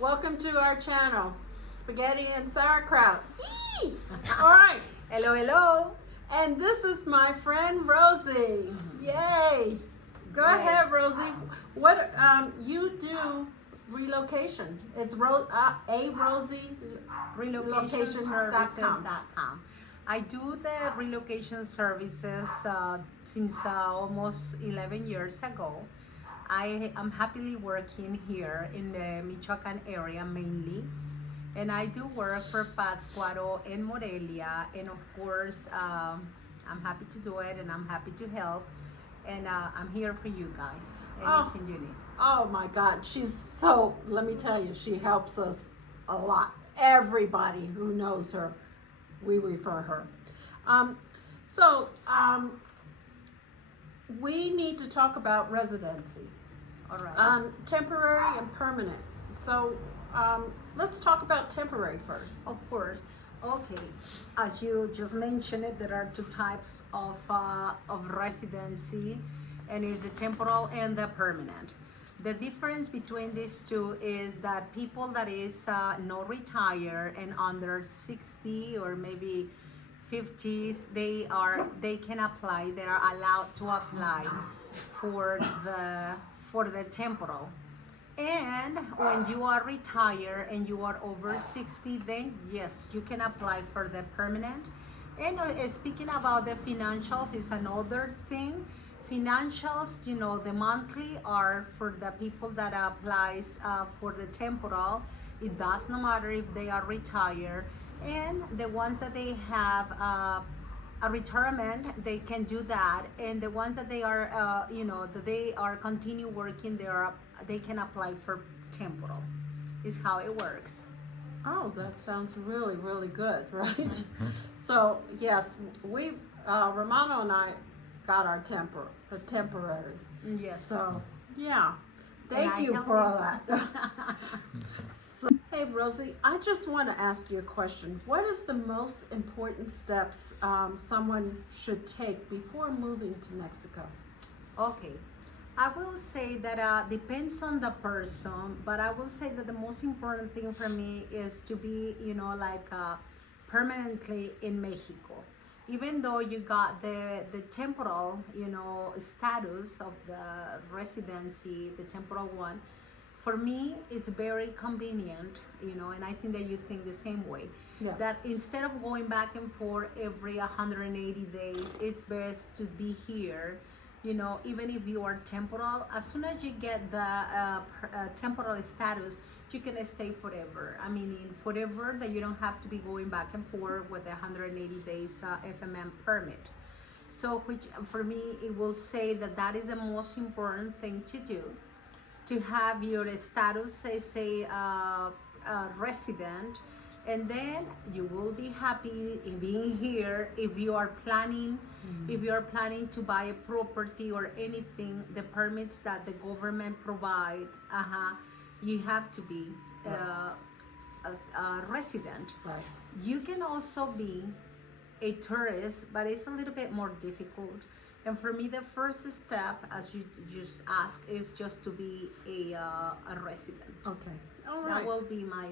Welcome to our channel, Spaghetti and Sauerkraut. Yee! All right, Hello, hello. and this is my friend Rosey. Yay! Go Yay. ahead, Rosey. What you do relocation? It's a Rosey relocation.com. Relocationservices.com. I do the relocation services since almost 11 years ago. I am happily working here in the Michoacan area mainly. And I do work for Pátzcuaro and Morelia. And of course, I'm happy to do it and I'm happy to help. And I'm here for you guys. Anything you need. Oh my God, let me tell you, she helps us a lot. Everybody who knows her, we refer her. We need to talk about residency, All right. temporary and permanent. So let's talk about temporary first. Of course. Okay. As you just mentioned it, there are two types of residency, and it's the temporal and the permanent. The difference between these two is that people that is not retired and under 60 or maybe 50s, they can apply. They are allowed to apply for the temporal. And when you are retired and you are over 60, then yes, you can apply for the permanent. And speaking about the financials is another thing. Financials, the monthly are for the people that applies for the temporal. It does not matter if they are retired. And the ones that they have a retirement, they can do that. And the ones that they are, that they are continue working, they can apply for temporal. Is how it works. Oh, that sounds really, really good, right? So yes, we Romano and I got our temporary. Yes. So yeah, thank And I you help for you. all that. So, hey Rosie, I just want to ask you a question. What is the most important steps someone should take before moving to Mexico? Okay. I will say that depends on the person, but I will say that the most important thing for me is to be, permanently in Mexico. Even though you got the temporal, status of the residency, the temporal one, for me, it's very convenient, and I think that you think the same way. Yeah. That instead of going back and forth every 180 days, it's best to be here. Even if you are temporal, as soon as you get the temporal status, you can stay forever. I mean, forever that you don't have to be going back and forth with the 180 days FMM permit. So, which for me, it will say that is the most important thing to do, to have your status as a resident, and then you will be happy in being here. If you are planning to buy a property or anything, the permits that the government provides, you have to be a resident. Right. You can also be a tourist, but it's a little bit more difficult. And for me, the first step, as you just asked, is just to be a resident. Okay. All That right. will be my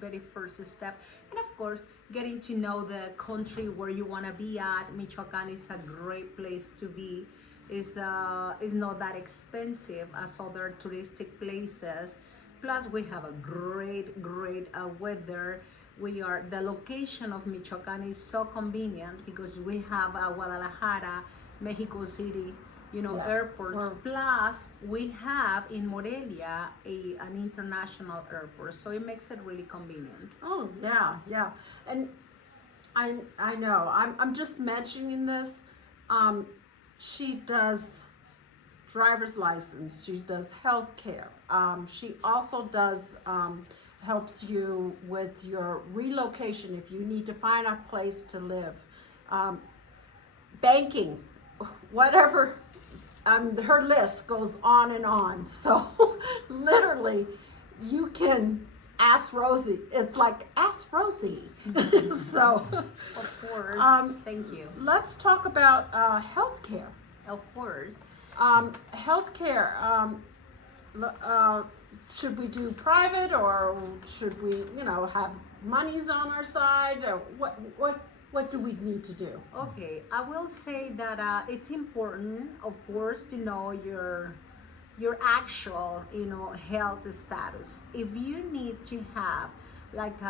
very first step. And of course, getting to know the country where you want to be at. Michoacan is a great place to be. It's not that expensive as other touristic places. Plus, we have a great weather. The location of Michoacan is so convenient because we have Guadalajara, Mexico City, Yeah. airports. Or- Plus, we have in Morelia an international airport, so it makes it really convenient. Oh yeah. And I know. I'm just mentioning this. She does driver's license. She does healthcare. She also does helps you with your relocation if you need to find a place to live. Banking, whatever. Her list goes on and on. So literally, you can ask Rosie. It's like ask Rosie. So Of course. Thank you. let's talk about healthcare. Of course. Healthcare. should we do private, or should we, have monies on our side, or what do we need to do? Okay, I will say that it's important, of course, to know your actual, health status. If you need to have like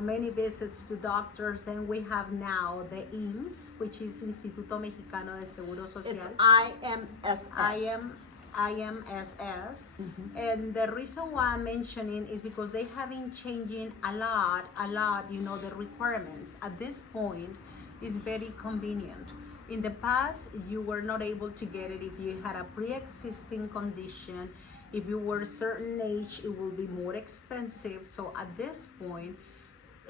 many visits to doctors, then we have now the IMSS, which is Instituto Mexicano de Seguro Social. It's IMSS. IMSS. And the reason why I'm mentioning is because they have been changing a lot, the requirements. At this point, it's very convenient. In the past, you were not able to get it if you had a pre-existing condition. If you were a certain age, it will be more expensive. So at this point,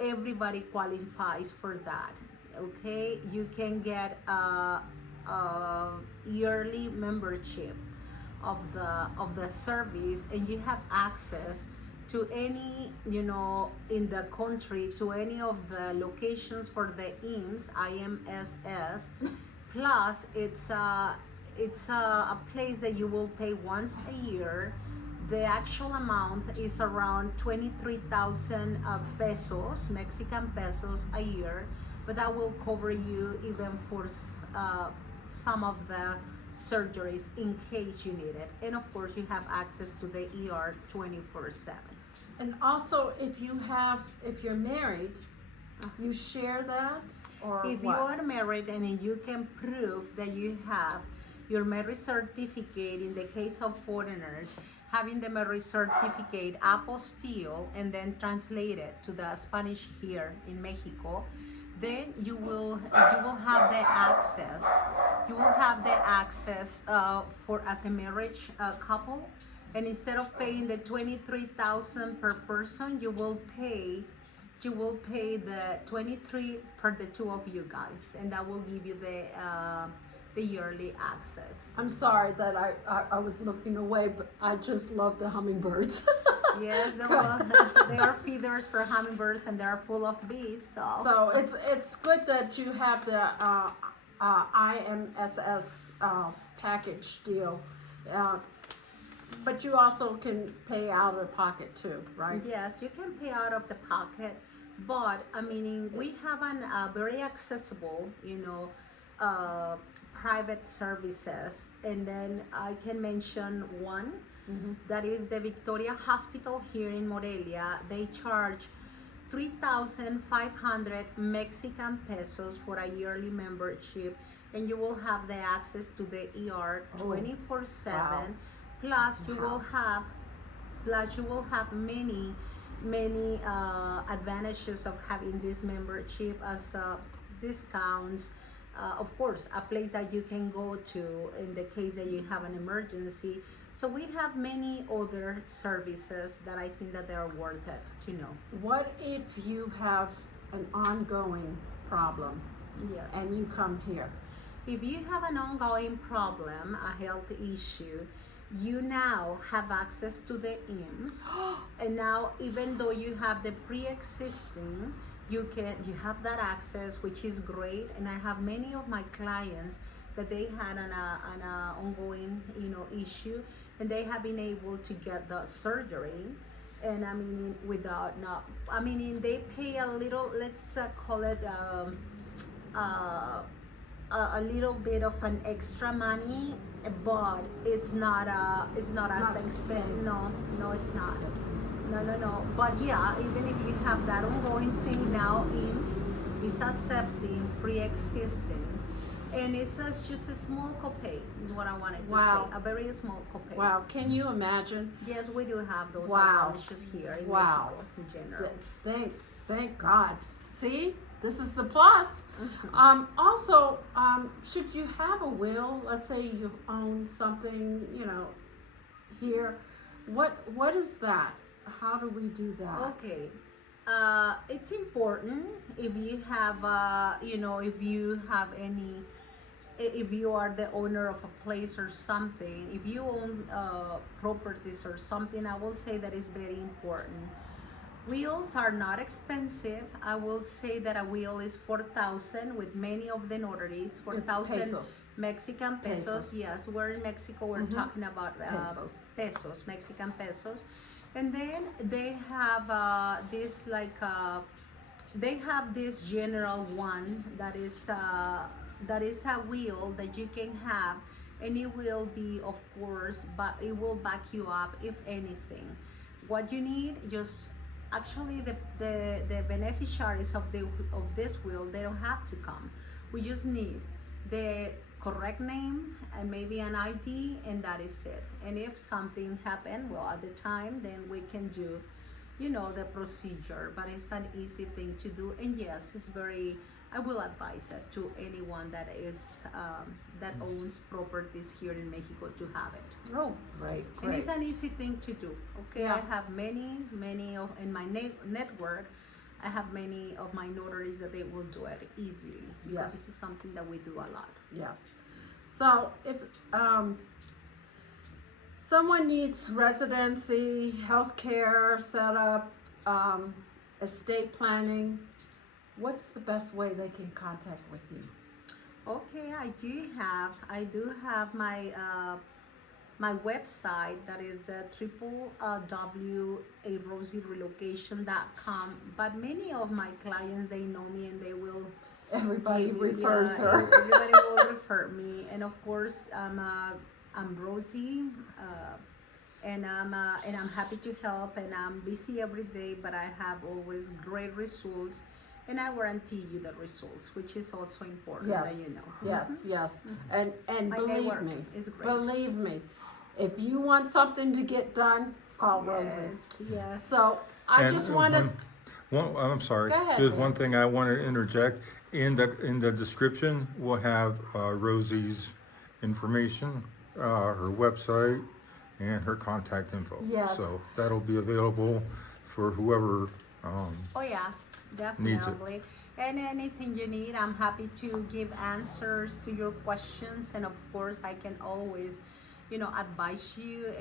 everybody qualifies for that. Okay, you can get a yearly membership of the service, and you have access to any, in the country, to any of the locations for the IMSS. Plus, it's a place that you will pay once a year. The actual amount is around 23,000 pesos, Mexican pesos a year, but that will cover you even for some of the surgeries in case you need it. And of course, you have access to the ER 24/7. And also, if you're married, you share that, or If you are married and you can prove that you have your marriage certificate, in the case of foreigners, having the marriage certificate apostille and then translated to the Spanish here in Mexico, then you will have the access. You will have the access for as a marriage couple, and instead of paying the 23,000 per person, you will pay the 23 for the two of you guys, and that will give you the yearly access. I'm sorry that I was looking away, but I just love the hummingbirds. Yes, they are feeders for hummingbirds, and they are full of bees. So it's good that you have the IMSS package deal, but you also can pay out of pocket too, right? Yes, you can pay out of the pocket, but I mean, we have a very accessible, private services, and then I can mention one. That is the Victoria Hospital here in Morelia. They charge 3,500 Mexican pesos for a yearly membership, and you will have the access to the ER 24/7. Plus, you will have many advantages of having this membership, as discounts. Of course, a place that you can go to in the case that you have an emergency. So we have many other services that I think that they are worth it to know. What if you have an ongoing problem? Yes. And you come here? If you have an ongoing problem, a health issue, you now have access to the IMSS. And now, even though you have the pre-existing, you have that access, which is great. And I have many of my clients that they had an ongoing issue, and they have been able to get the surgery. And I mean, they pay a little, let's call it a little bit of an extra money, but it's not as expensive. No, it's not. No. But yeah, even if you have that ongoing thing now, IMSS is accepting pre-existing. And it's just a small copay, is what I wanted to say. A very small copay. Wow, can you imagine? Yes, we do have those advantages here in Mexico in general. Thank God. See, this is the plus. Also, should you have a will, let's say you own something, here, what is that? How do we do that? Okay. It's important if you have, if you are the owner of a place or something, if you own properties or something, I will say that is very important. Wheels are not expensive. I will say that a wheel is 4,000 with many of the notaries. 4,000 pesos. Mexican pesos. Pesos. Yes, we're in Mexico. We're talking about Pesos. Mexican pesos. And then they have this they have this general one that is a wheel that you can have, and it will be, of course, but it will back you up if anything. What you need, just actually the beneficiaries of this wheel, they don't have to come. We just need the correct name and maybe an ID, and that is it. And if something happened, well, at the time, then we can do, the procedure. But it's an easy thing to do, and yes, it's very. I will advise it to anyone that is that owns properties here in Mexico to have it. Oh, great. And it's an easy thing to do. Okay, Yeah. I have many of in my network. I have many of my notaries that they will do it easily because Yes. this is something that we do a lot. Yes. So if someone needs residency, healthcare setup, estate planning, what's the best way they can contact with you? Okay, I do have my my website that is www.roseyrelocation.com. But many of my clients, they know me and they will. Everybody give- refers yeah, her. Everybody will refer me, and of course, I'm Rosey, and I'm happy to help, and I'm busy every day, but I have always great results. And I guarantee you the results, which is also important that Yes, you know. yes. And My believe network me, is great. believe me, if you want something to get done, call Rosey. Yes. So I And just want to. I'm sorry. Go ahead, There's Bill. one thing I want to interject. In the description, we'll have Rosie's information, her website, and her contact info. Yes. So that'll be available for whoever. Oh yeah, Needs it. definitely. And anything you need, I'm happy to give answers to your questions. And of course, I can always, advise you.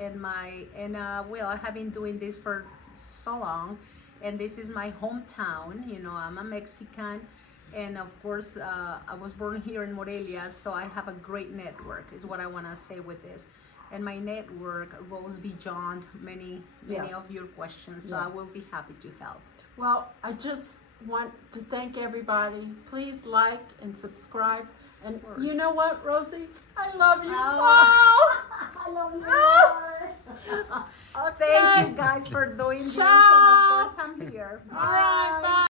Well, I have been doing this for so long, and this is my hometown. I'm a Mexican, and of course, I was born here in Morelia, so I have a great network. Is what I want to say with this. And my network goes beyond many Yes. of your questions. So Yeah. I will be happy to help. Well, I just want to thank everybody. Please like and subscribe. And course. you know what, Rosey? I love you. Oh. I love you. Thank you guys for doing this, and of Ciao. course I'm here. All right, bye.